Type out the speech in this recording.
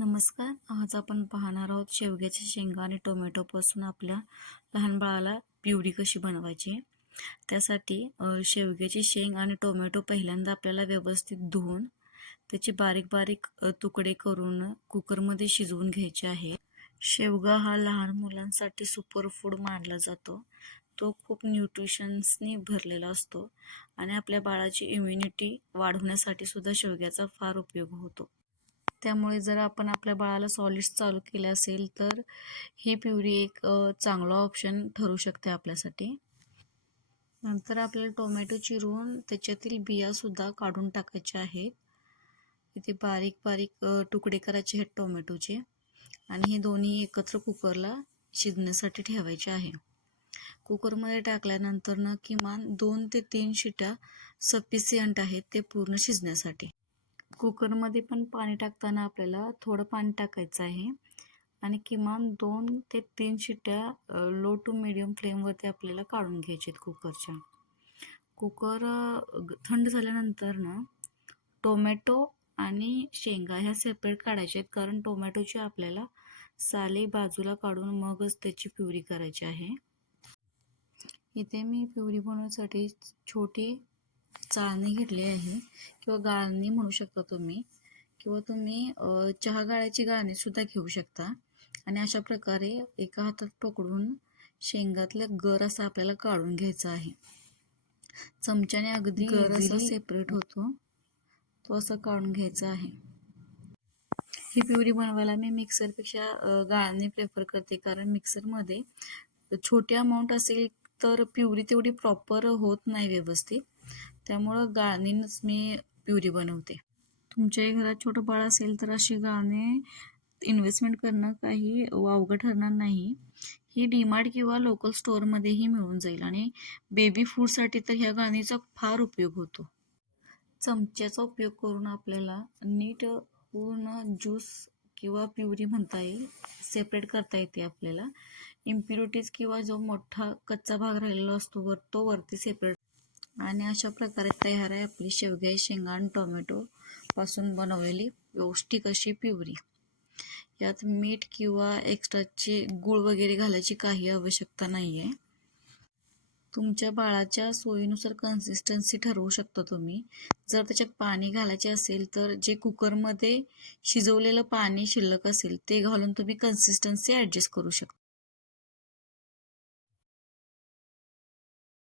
नमस्कार. आज आपण पाहणार आहोत शेवग्याच्या शेंगा आणि टोमॅटोपासून आपल्या लहान बाळाला प्युरी कशी बनवायची. त्यासाठी शेवग्याची शेंग आणि टोमॅटो पहिल्यांदा आपल्याला व्यवस्थित धुवून त्याचे बारीक बारीक तुकडे करून कुकरमध्ये शिजवून घ्यायचे आहे. शेवगा हा लहान मुलांसाठी सुपर फूड मानला जातो. तो खूप न्यूट्रिशन्सनी भरलेला असतो आणि आपल्या बाळाची इम्युनिटी वाढवण्यासाठी सुद्धा शेवग्याचा फार उपयोग होतो. त्यामुळे जर आपण आपल्या बाळाला सॉलिड्स चालू केले असेल तर ही प्युरी एक चांगला ऑप्शन ठरू शकते आपल्यासाठी. नंतर आपल्याला टोमॅटो चिरून त्याच्यातील बियासुद्धा काढून टाकायच्या आहेत. इथे बारीक बारीक तुकडे करायचे आहेत टोमॅटोचे आणि हे दोन्ही एकत्र कुकरला शिजण्यासाठी ठेवायचे आहे. कुकरमध्ये टाकल्यानंतर ना किमान दोन ते तीन शिट्या सफिसियंट आहेत ते पूर्ण शिजण्यासाठी. कुकरमध्ये पण पाणी टाकताना आपल्याला थोडं पाणी टाकायचं आहे. आणि किमान दोन ते तीन शिट्ट्या लो टू मिडियम फ्लेमवरती आपल्याला काढून घ्यायचे आहेत कुकरच्या. कुकर थंड झाल्यानंतर ना टोमॅटो आणि शेंगा ह्या सेपरेट काढायच्या आहेत कारण टोमॅटोची आपल्याला साले बाजूला काढून मगच त्याची प्युरी करायची आहे. इथे मी प्युरी बनवण्यासाठी छोटी चाळणी घेतली आहे किंवा गाळणी म्हणू शकता तुम्ही किंवा तुम्ही चहा गाळायची गाळणी सुद्धा घेऊ शकता. आणि अशा प्रकारे एका हातात पकडून शेंगातल्या गर असा आपल्याला काढून घ्यायचा आहे. चमच्याने अगदी गर असा सेपरेट होतो. तो असं काढून घ्यायचा आहे. ही प्युरी बनवायला मी मिक्सरपेक्षा गाळणी प्रेफर करते. कारण मिक्सरमध्ये छोटी अमाऊंट असेल तर प्युरी तेवढी प्रॉपर होत नाही व्यवस्थित. त्यामुळं गाळणीनंच मी प्युरी बनवते. तुमच्याही घरात छोटं बाळ असेल तर अशी गाळणे इन्व्हेस्टमेंट करणं काही वावगं ठरणार नाही. ही डीमार्ट किंवा लोकल स्टोअरमध्येही मिळून जाईल आणि बेबी फूडसाठी तर ह्या गाळणीचा फार उपयोग होतो. चमच्याचा उपयोग करून आपल्याला नीट पूर्ण ज्यूस किंवा प्युरी म्हणता येईल सेपरेट करता येते आपल्याला. इम्प्युरिटीज किंवा जो मोठा कच्चा भाग राहिलेला असतो वर तो वरती सेपरेट आणि अशा प्रकारे तयार आहे आपली शेवग्याची शेंगा आणि टोमॅटो पासून बनवलेली पौष्टिक अशी प्युरी. यात मीठ किंवा एक्स्ट्राचे गूळ वगैरे घालायची काही आवश्यकता नाही आहे तुमच्या बाळाच्या सोयीनुसार कन्सिस्टन्सी ठरवू शकता तुम्ही. जर त्याच्यात पाणी घालायचे असेल तर जे कुकरमध्ये शिजवलेलं पाणी शिल्लक असेल ते घालून तुम्ही कन्सिस्टन्सी ॲडजस्ट करू शकता.